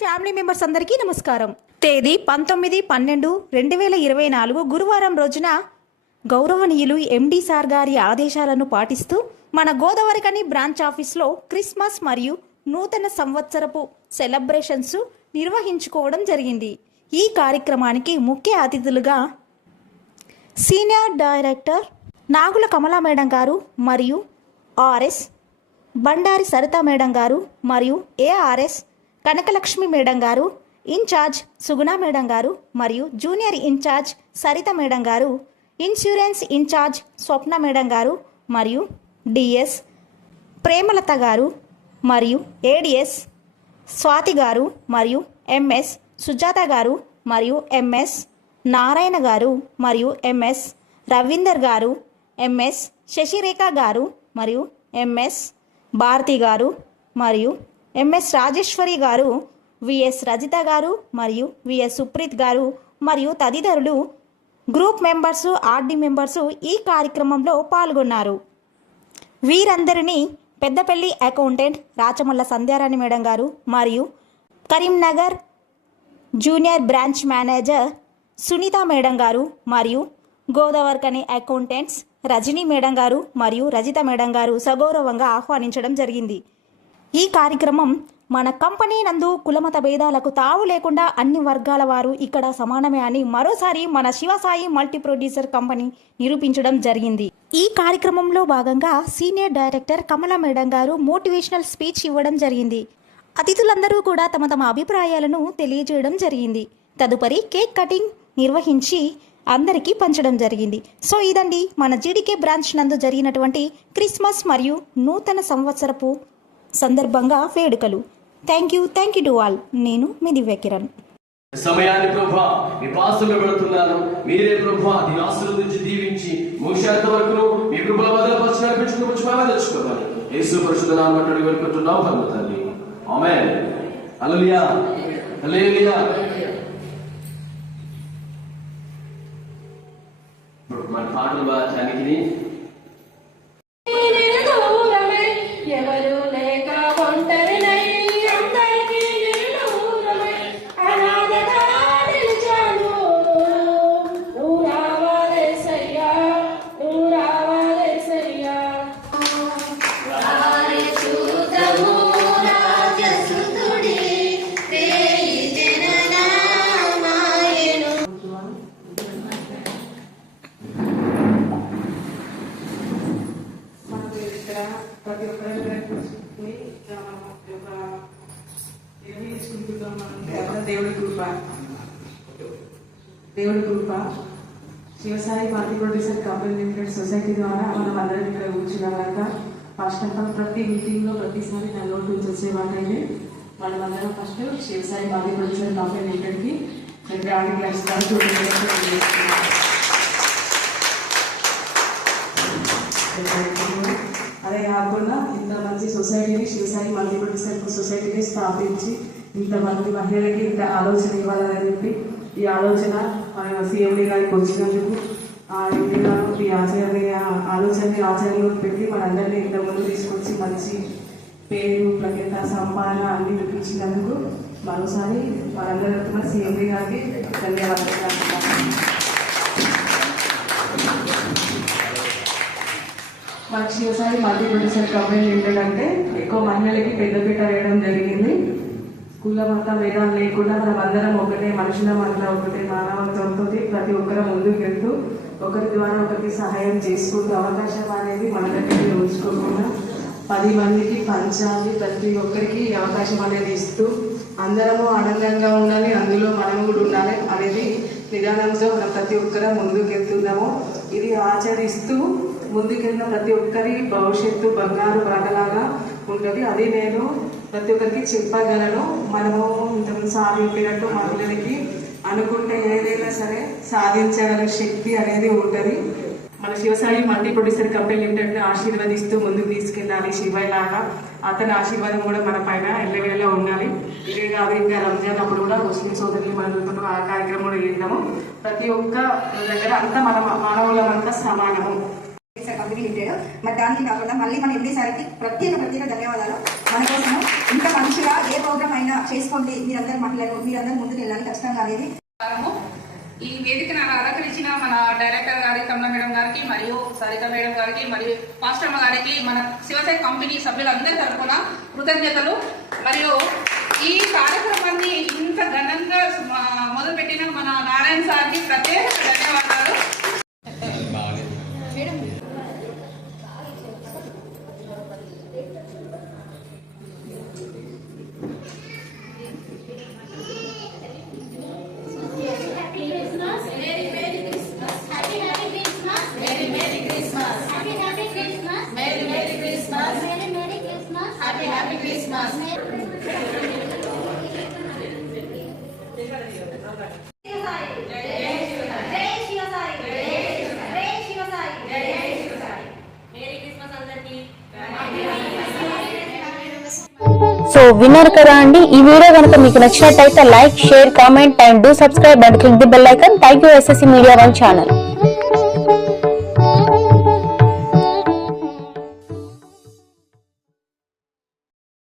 Family members అందరికీ నమస్కారం. తేదీ 19/12/2024 గురువారం రోజున గౌరవనీయులు ఎండి సార్ గారి ఆదేశాలను పాటిస్తూ మన గోదావరికని బ్రాంచ్ ఆఫీస్లో క్రిస్మస్ మరియు నూతన సంవత్సరపు సెలబ్రేషన్స్ నిర్వహించుకోవడం జరిగింది. ఈ కార్యక్రమానికి ముఖ్య అతిథులుగా సీనియర్ డైరెక్టర్ నాగుల కమలా మేడం గారు మరియు ఆర్ఎస్ బండారి సరిత మేడం గారు మరియు ఏఆర్ఎస్ కనకలక్ష్మి మేడం గారు, ఇన్ఛార్జ్ సుగుణ మేడం గారు మరియు జూనియర్ ఇన్ఛార్జ్ సరిత మేడం గారు, ఇన్సూరెన్స్ ఇన్ఛార్జ్ స్వప్న మేడం గారు మరియు డిఎస్ ప్రేమలత గారు మరియు ఏడిఎస్ స్వాతి గారు మరియు ఎంఎస్ సుజాత గారు మరియు ఎంఎస్ నారాయణ గారు మరియు ఎంఎస్ రవీందర్ గారు, ఎంఎస్ శశిరేఖ గారు మరియు ఎంఎస్ భారతి గారు మరియు ఎంఎస్ రాజేశ్వరి గారు, విఎస్ రజిత గారు మరియు విఎస్ సుప్రీత్ గారు మరియు తదితరులు గ్రూప్ మెంబర్సు, ఆర్డి మెంబర్సు ఈ కార్యక్రమంలో పాల్గొన్నారు. వీరందరినీ పెద్దపల్లి అకౌంటెంట్ రాచమల్ల సంధ్యారాణి మేడం గారు మరియు Karimnagar junior branch manager Sunitha madam గారు మరియు గోదావరికని అకౌంటెంట్స్ రజనీ మేడం గారు మరియు రజిత మేడం గారు సగౌరవంగా ఆహ్వానించడం జరిగింది. ఈ కార్యక్రమం మన కంపెనీ నందు కులమత భేదాలకు తావు లేకుండా అన్ని వర్గాల వారు ఇక్కడ సమానమే అని మరోసారి మన శివసాయి మల్టీ ప్రొడ్యూసర్ కంపెనీ నిరూపించడం జరిగింది. ఈ కార్యక్రమంలో భాగంగా సీనియర్ డైరెక్టర్ కమలా మేడం గారు మోటివేషనల్ స్పీచ్ ఇవ్వడం జరిగింది. అతిథులందరూ కూడా తమ తమ అభిప్రాయాలను తెలియజేయడం జరిగింది. తదుపరి కేక్ కటింగ్ నిర్వహించి అందరికీ పంచడం జరిగింది. సో ఇదండి మన జీడీకే బ్రాంచ్ నందు జరిగినటువంటి క్రిస్మస్ మరియు నూతన సంవత్సరపు సందర్భంగా వేడుకలు. Thank you to all. నేను మీ దివ్య కిరణ్. సమయాన్ని ప్రభా మీ పాసంలో పెడుతున్నాను. మీరే ప్రభా దీని ఆశీర్వదించి దీవించి ముగిసేంత వరకు మీ కృపల భద్రపరిచి నడిపించుకోవాలి తెచ్చుకోవాలి. యేసు పరిశుద్ధ నామమున వేడుకుంటున్నాం పరమ తండ్రి. ఆమేన్. హల్లెలూయా హల్లెలూయా. మన పాటలు బాగా చదివి ప్రతి ఒక్కరి దేవుడి కృప Shivasai multi producer company limited society ద్వారా మనం అందరం ఇక్కడ కూర్చున్నాక ఫస్ట్ ఆఫ్ ఆల్ ప్రతి మీటింగ్లో ప్రతిసారి నా నోట్ నుంచి వచ్చేవాటైతే మనం అందరం first Shivasai multi producer company లిమిటెడ్కి గ్రాండ్ క్లాస్ అదే కాకుండా ఇంత మంచి సొసైటీని శివసాయి మల్టీ ప్రొడ్యూసర్ సొసైటీని స్థాపించి ఇంతమంది మహిళలకి ఇంత ఆలోచన ఇవ్వాలని చెప్పి ఈ ఆలోచన సీఎండీ గారికి వచ్చినందుకు ఎంపీ గారు ఈ ఆలోచనని ఆచరణలోకి పెట్టి మనందరినీ ఇంతకుముందు తీసుకొచ్చి మంచి పేరు ప్రఖ్యాత సంపాదన అన్ని చూపించినందుకు మరోసారి మనందరి తరఫున సీఎండీ గారికి ధన్యవాదాలు. మనకి శివసాయి మల్టీ ప్రొడ్యూసర్ కంపెనీ ఏంటంటే ఎక్కువ మహిళలకి పెద్దపీట వేయడం జరిగింది. కుల మత భేదాలు లేకుండా మనం అందరం ఒకటే మనుషుల మధ్య ఒకటే మానవత్వంతో ప్రతి ఒక్కరు ముందుకు వెళ్తూ ఒకరి ద్వారా ఒకరికి సహాయం చేసుకుంటూ అవకాశం అనేది మన దగ్గర ఉంచుకోకుండా 10 మందికి పంచాలి, ప్రతి ఒక్కరికి అవకాశం అనేది ఇస్తూ అందరము ఆనందంగా ఉండాలి, అందులో మనం కూడా ఉండాలి అనేది విధానంతో మనం ప్రతి ఒక్కరు ముందుకు వెళ్తున్నాము. ఇది ఆచరిస్తూ ముందుకెళ్ళిన ప్రతి ఒక్కరి భవిష్యత్తు బంగారు బాటలాగా ఉంటుంది. అది నేను ప్రతి ఒక్కరికి చెప్పగలను. మనము ఇంతకుముందు సార్ చెప్పినట్టు మహిళలకి అనుకుంటే ఏదైనా సరే సాధించగల శక్తి అనేది ఉంటుంది. మన Shivasai multi producer company limited ఆశీర్వదిస్తూ ముందుకు తీసుకెళ్ళాలి. శివయ్య లాగా అతని ఆశీర్వాదం కూడా మన పైన ఎల్లవేళ ఉండాలి. ఇదే కాదు ఇంకా రంజాన్ అప్పుడు కూడా ముస్లిం సోదరులు మనం ఆ కార్యక్రమంలో చేద్దాము. ప్రతి ఒక్క దగ్గర అంతా మన మానవులమంతా సమానము. Company limited. మరి దానికి కాకుండా మళ్ళీ మన ఎండి సార్కి ప్రత్యేక ధన్యవాదాలు. మన కోసం ఇంత మంచిగా ఏ ప్రోగ్రామ్ అయినా చేసుకోండి, మీరందరూ మహిళలు మీరందరూ ముందుకు వెళ్ళాలి ఖచ్చితంగా అనేది. ఈ వేదికను అలంకరించిన మన డైరెక్టర్ గారి కమల మేడం గారికి మరియు సరిత మేడం గారికి మరియు పాస్టమ్మ గారికి మన శివసాయి కంపెనీ సభ్యులందరి తరఫున కృతజ్ఞతలు. మరియు ఈ కార్యక్రమాన్ని ఇంత ఘనంగా మొదలుపెట్టిన మన నారాయణ సార్కి ప్రత్యేక ధన్యవాదాలు. సో విన్నారు కదా అండి, ఈ వీడియో కనుక మీకు నచ్చినట్టయితే like, share, comment and do subscribe and click the bell icon. Thank you SSC Media One channel.